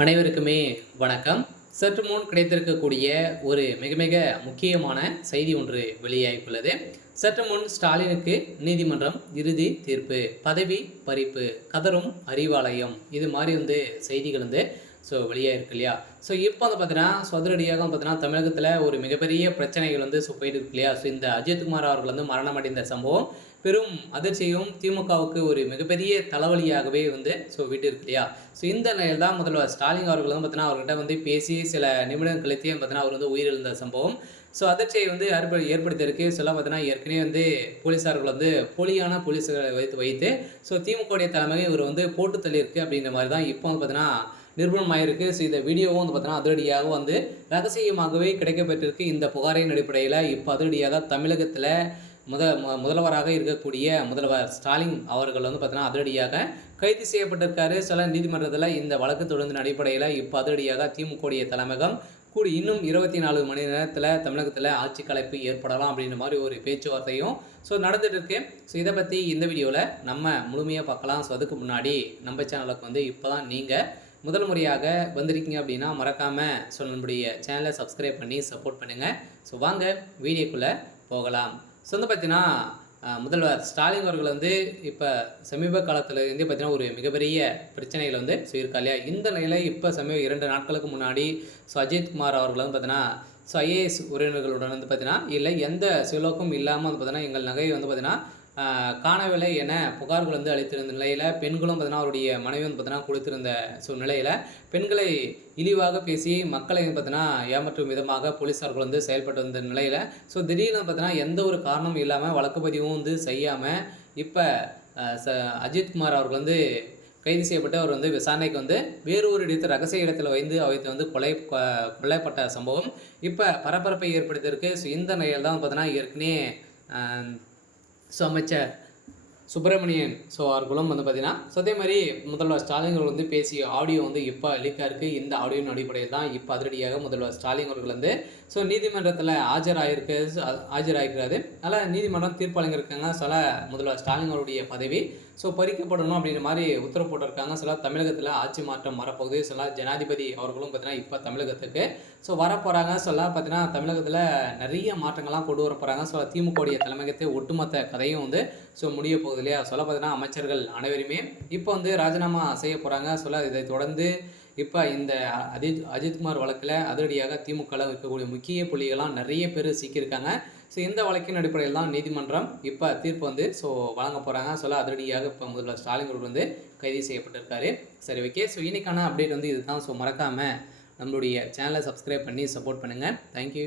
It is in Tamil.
அனைவருக்குமே வணக்கம். சற்று முன் கிடைத்திருக்கக்கூடிய ஒரு மிக மிக முக்கியமான செய்தி ஒன்று வெளியாகியுள்ளது. சற்று முன் ஸ்டாலினுக்கு நீதிமன்றம் இறுதி தீர்ப்பு, பதவி பறிப்பு, கதரும் அறிவாலயம், இது மாதிரி செய்திகள் வெளியாயிருக்கு இல்லையா? இப்போ பார்த்தீங்கன்னா அதிரடியாக பார்த்தீங்கன்னா தமிழகத்தில் ஒரு மிகப்பெரிய பிரச்சனைகள் போயிட்டு இருக்கு இல்லையா? இந்த அஜித்குமார் அவர்கள் மரணம் அடைந்த சம்பவம் பெரும் அதிர்ச்சியும் திமுகவுக்கு ஒரு மிகப்பெரிய தலைவலியாகவே விட்டு இருக்கு இல்லையா? இந்த நிலையில் தான் முதல்வர் ஸ்டாலின் அவர்கள் பார்த்தீங்கன்னா அவர்கிட்ட பேசி சில நிமிடங்கள் கழித்தே பார்த்தீங்கன்னா அவர் உயிரிழந்த சம்பவம் அதிர்ச்சியை ஏற்படுத்தியிருக்கு. பார்த்தீங்கன்னா ஏற்கனவே போலீஸார்கள் போலியான போலீஸ்களை வைத்து திமுகவுடைய தலைமையை இவர் போட்டு தள்ளியிருக்கு அப்படின்ற மாதிரி தான் இப்போ பார்த்தீங்கன்னா நிரூபணமாயிருக்கு. இந்த வீடியோவும் பார்த்தீங்கன்னா அதிரடியாக ரகசியமாகவே கிடைக்கப்பட்டிருக்கு. இந்த புகாரின் அடிப்படையில் இப்போ அதிரடியாக தமிழகத்தில் முதல்வராக இருக்கக்கூடிய முதல்வர் ஸ்டாலின் அவர்கள் பார்த்தீங்கன்னா அதிரடியாக கைது செய்யப்பட்டிருக்காரு. சில நீதிமன்றத்தில் இந்த வழக்கு தொடர்ந்து அடிப்படையில் இப்போ அதிரடியாக திமுகவுடைய தலைமையகம் கூடி இன்னும் 24 மணி நேரத்தில் தமிழகத்தில் ஆட்சி கலைப்பு ஏற்படலாம் அப்படின்ற மாதிரி ஒரு பேச்சுவார்த்தையும் நடந்துட்டு இருக்கு. இதை பற்றி இந்த வீடியோவில் நம்ம முழுமையாக பார்க்கலாம். அதுக்கு முன்னாடி நம்ம சேனலுக்கு இப்போ தான் நீங்கள் முதல் முறையாக வந்திருக்கீங்க அப்படின்னா மறக்காமல் நம்முடைய சேனலை சப்ஸ்கிரைப் பண்ணி சப்போர்ட் பண்ணுங்கள். வாங்க வீடியோக்குள்ளே போகலாம். பார்த்தீங்கன்னா முதல்வர் ஸ்டாலின் அவர்கள் இப்போ சமீப காலத்தில் பார்த்தீங்கன்னா ஒரு மிகப்பெரிய பிரச்சனைகள் இருக்கா இல்லையா? இந்த நிலையில் இப்போ 2 நாட்களுக்கு முன்னாடி அஜித்குமார் அவர்கள் பார்த்தீங்கன்னா ஐஏஎஸ் உறவினர்களுடன் பார்த்தீங்கன்னா இல்லை எந்த சிலோக்கும் இல்லாமல் பார்த்தீங்கன்னா எங்கள் நகை பார்த்தீங்கன்னா காணவில்லை என புகார்கள் அளித்திருந்த நிலையில் பெண்களும் பார்த்தீங்கன்னா அவருடைய மனைவி பார்த்தீங்கன்னா கொடுத்திருந்த நிலையில் பெண்களை இழிவாக பேசி மக்களை பார்த்தீங்கன்னா ஏமாற்றும் விதமாக போலீஸார்கள் செயல்பட்டு வந்த நிலையில் திடீர்னு பார்த்தீங்கன்னா எந்த ஒரு காரணமும் இல்லாமல் வழக்கு பதிவும் செய்யாமல் இப்போ அஜித்குமார் அவர்கள் கைது செய்யப்பட்டு அவர் விசாரணைக்கு வேறு ஒரு இடத்தில் ரகசிய இடத்துல அவருக்கு கொல்லப்பட்ட சம்பவம் இப்போ பரபரப்பை ஏற்படுத்தியிருக்கு. இந்த நிலையில் தான் பார்த்தீங்கன்னா ஏற்கனவே அமைச்சர் சுப்பிரமணியன் அவர்களும் பார்த்தீங்கன்னா அதே மாதிரி முதல்வர் ஸ்டாலின் அவர்கள் பேசிய ஆடியோ இப்போ லீக்காக இருக்குது. இந்த ஆடியோவின் அடிப்படையில் தான் இப்போ அதிரடியாக முதல்வர் ஸ்டாலின் அவர்கள் நீதிமன்றத்தில் ஆஜராகிறாரு. அதனால் நீதிமன்றம் தீர்ப்பு வழங்கியிருக்காங்க. முதல்வர் ஸ்டாலின் அவருடைய பதவி பறிக்கப்படணும் அப்படின்ற மாதிரி உத்தரவு போட்டிருக்காங்க. தமிழகத்தில் ஆட்சி மாற்றம் வரப்போகுது. ஜனாதிபதி அவர்களும் பார்த்தீங்கன்னா இப்போ தமிழகத்துக்கு வரப்போகிறாங்க. பார்த்தீங்கன்னா தமிழகத்தில் நிறைய மாற்றங்கள்லாம் கொண்டு வர போகிறாங்க. திமுகவுடைய தலைமையகத்தை ஒட்டுமொத்த கதையும் முடிய போகுது இல்லையா? பார்த்தீங்கன்னா அமைச்சர்கள் அனைவருமே இப்போ ராஜினாமா செய்ய போகிறாங்க. இதை தொடர்ந்து இப்போ இந்த அஜித்குமார் வழக்கில் அதிரடியாக திமுகவில் இருக்கக்கூடிய முக்கிய புள்ளிகள்லாம் நிறைய பேர் சிக்கியிருக்காங்க. இந்த வழக்கின் அடிப்படையில் தான் நீதிமன்றம் இப்போ தீர்ப்பு வழங்க போகிறாங்க. அதிரடியாக இப்போ முதல்வர் ஸ்டாலின் அவர்கள் கைது செய்யப்பட்டிருக்காரு. சரி, ஓகே. இன்னைக்கான அப்டேட் இதுதான். மறக்காமல் நம்மளுடைய சேனலை சப்ஸ்கிரைப் பண்ணி சப்போர்ட் பண்ணுங்கள். தேங்க்யூ.